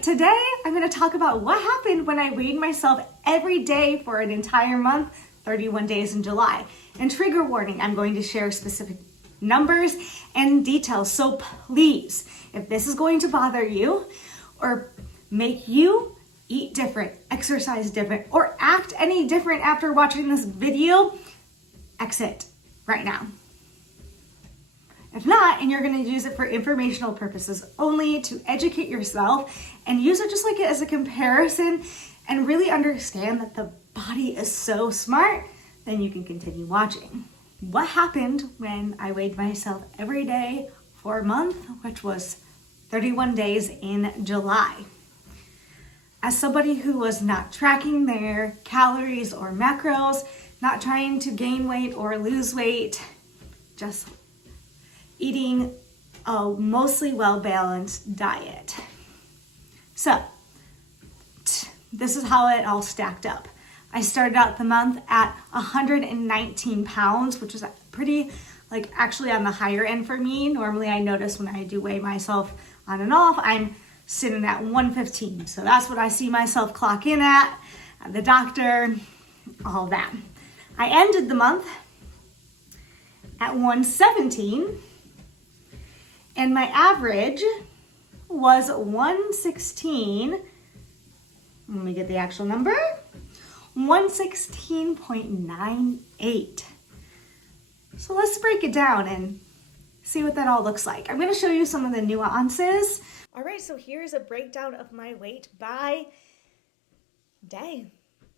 right, today I'm going to talk about what happened when I weighed myself every day for an entire month, 31 days in July. And trigger warning, I'm going to share specific numbers and details. So please, if this is going to bother you or make you eat different, exercise different, or act any different after watching this video, exit right now. If not, and you're going to use it for informational purposes only, to educate yourself and use it just like as a comparison and really understand that the body is so smart, then you can continue watching. What happened when I weighed myself every day for a month, which was 31 days in July? As somebody who was not tracking their calories or macros, not trying to gain weight or lose weight, just eating a mostly well-balanced diet. So, this is how it all stacked up. I started out the month at 119 pounds, which is pretty, actually on the higher end for me. Normally I notice when I do weigh myself on and off, I'm sitting at 115. So that's what I see myself clock in at the doctor, all that. I ended the month at 117. And my average was 116. Let me get the actual number. 116.98. So let's break it down and see what that all looks like. I'm going to show you some of the nuances. All right, so here's a breakdown of my weight by day.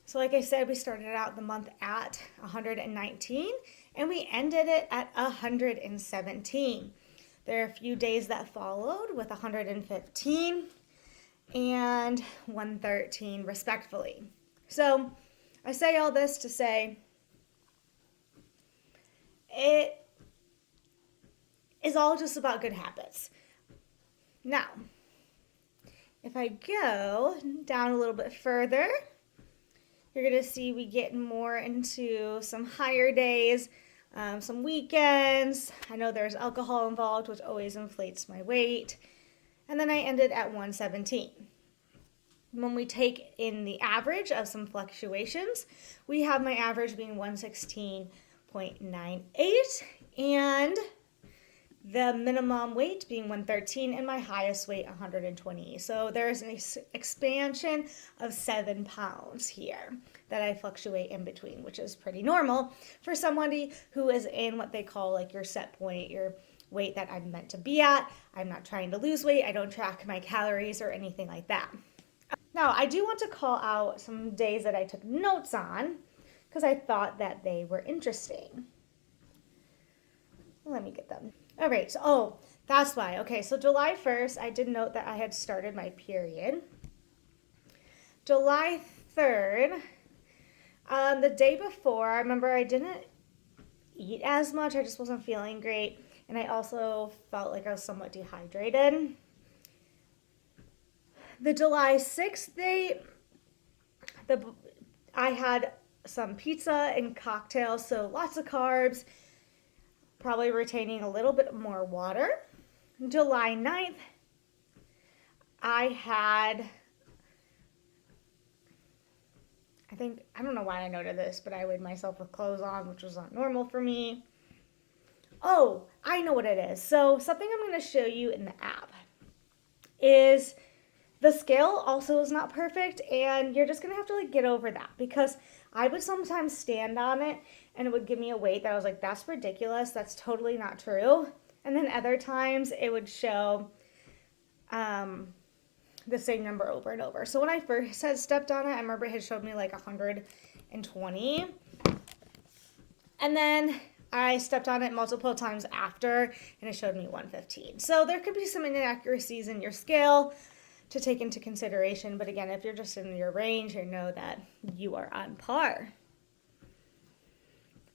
So like I said, we started out the month at 119 and we ended it at 117. There are a few days that followed with 115 and 113 respectively. So I say all this to say it is all just about good habits. Now, if I go down a little bit further, you're going to see we get more into some higher days, some weekends. I know there's alcohol involved, which always inflates my weight. And then I ended at 117. When we take in the average of some fluctuations, we have my average being 116.98 and the minimum weight being 113 and my highest weight 120. So there's an expansion of 7 pounds here that I fluctuate in between, which is pretty normal for somebody who is in what they call your set point, your weight that I'm meant to be at. I'm not trying to lose weight. I don't track my calories or anything like that. Now, I do want to call out some days that I took notes on because I thought that they were interesting. Let me get them. All right, so, that's why. Okay, so July 1st, I did note that I had started my period. July 3rd, the day before, I remember I didn't eat as much. I just wasn't feeling great. And I also felt like I was somewhat dehydrated. The July 6th date, I had some pizza and cocktails, so lots of carbs, probably retaining a little bit more water. July 9th, I don't know why I noted this, but I weighed myself with clothes on, which was not normal for me. Oh, I know what it is. So something I'm going to show you in the app is the scale also is not perfect, and you're just going to have to get over that, because I would sometimes stand on it and it would give me a weight that I was like, that's ridiculous. That's totally not true. And then other times it would show the same number over and over. So when I first had stepped on it, I remember it had showed me 120. And then I stepped on it multiple times after and it showed me 115. So there could be some inaccuracies in your scale to take into consideration. But again, if you're just in your range, you know that you are on par.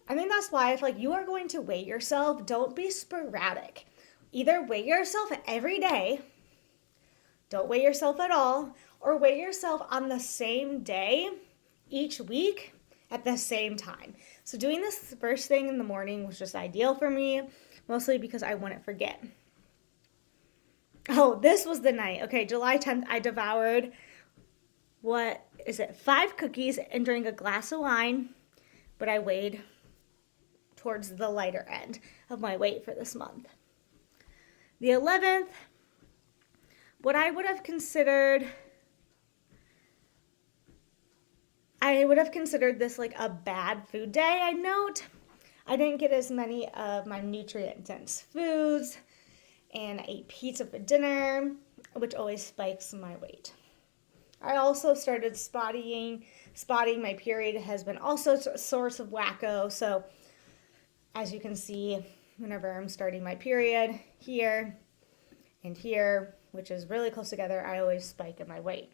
I think that's why if you are going to weigh yourself, don't be sporadic. Either weigh yourself every day, don't weigh yourself at all, or weigh yourself on the same day each week at the same time. So doing this first thing in the morning was just ideal for me, mostly because I wouldn't forget. Oh, this was the night. Okay, July 10th, I devoured, 5 cookies and drank a glass of wine, but I weighed towards the lighter end of my weight for this month. The 11th, what I would have considered this like a bad food day. I note I didn't get as many of my nutrient dense foods, and I ate pizza for dinner, which always spikes my weight. I also started spotting my period has been also a source of wacko. So as you can see, whenever I'm starting my period here and here, which is really close together, I always spike in my weight.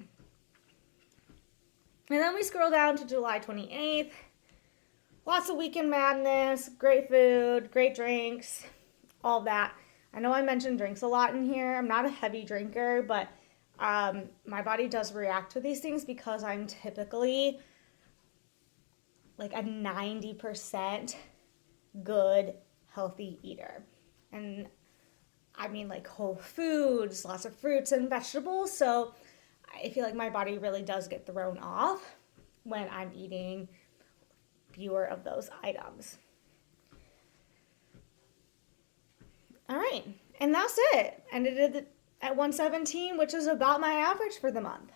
And then we scroll down to July 28th. Lots of weekend madness, great food, great drinks, all that. I know I mentioned drinks a lot in here. I'm not a heavy drinker, but my body does react to these things because I'm typically like a 90% good, healthy eater. And I mean like whole foods, lots of fruits and vegetables. So I feel like my body really does get thrown off when I'm eating fewer of those items. All right, and that's it. Ended it at 117, which is about my average for the month.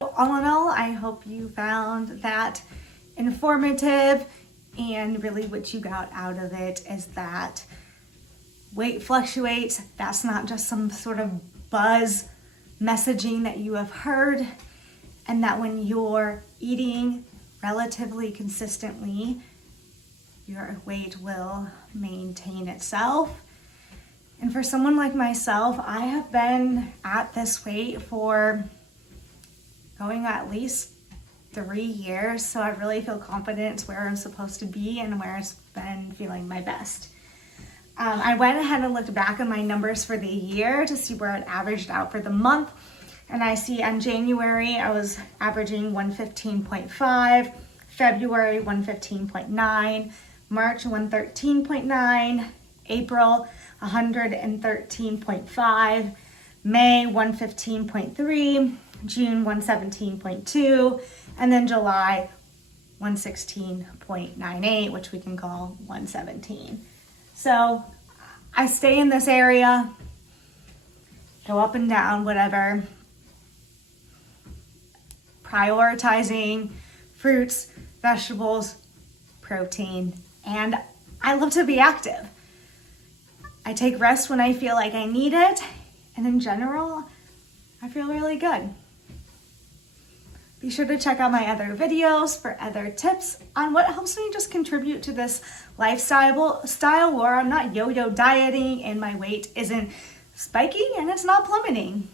All in all, I hope you found that informative, and really what you got out of it is that weight fluctuates. That's not just some sort of buzz messaging that you have heard, and that when you're eating relatively consistently, your weight will maintain itself. And for someone like myself, I have been at this weight for going at least 3 years, so I really feel confident it's where I'm supposed to be and where it's been feeling my best. I went ahead and looked back at my numbers for the year to see where it averaged out for the month. And I see on January, I was averaging 115.5, February 115.9, March 113.9, April 113.5, May 115.3, June 117.2, and then July 116.98, which we can call 117. So I stay in this area, go up and down, whatever, prioritizing fruits, vegetables, protein, and I love to be active. I take rest when I feel like I need it, and in general, I feel really good. Be sure to check out my other videos for other tips on what helps me just contribute to this lifestyle where I'm not yo-yo dieting and my weight isn't spiking and it's not plummeting.